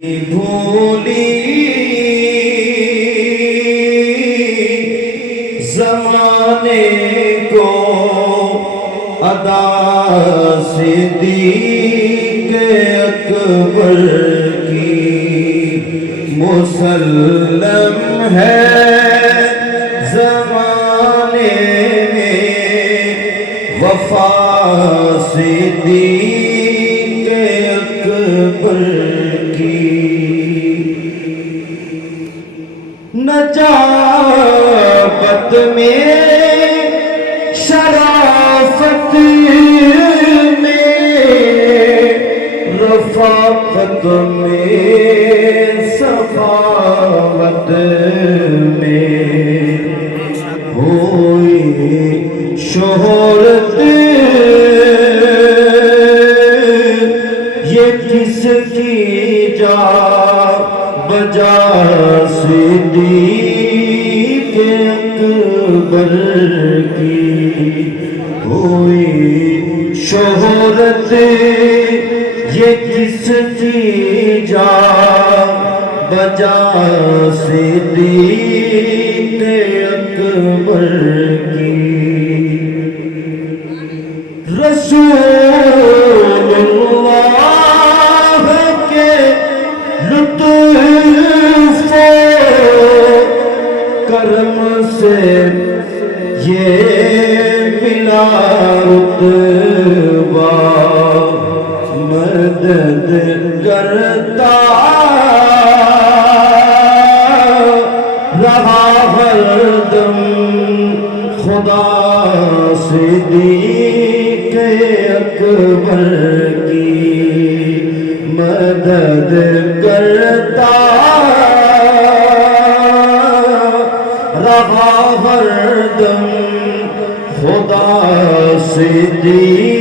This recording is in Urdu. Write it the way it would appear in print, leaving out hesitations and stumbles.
بھولی زمانے کو ادا صدیق اکبر کی مسلم ہے زمانے میں وفا صدیق اکبر نجابت میں شرافت میں رفاقت میں سخاوت میں ہوئی شہرت یہ کس کی جا بجا صدیق اکبر کی ہوئی شہرت یہ کس کی جا بجا صدیق اکبر کی رسول اللہ کے لطف کرم سے یہ ملا رتبہ مدد کرتا رہا ہر دم خدا صدیق اکبر کی مدد کرتا رہا ہر دم خدا صدیق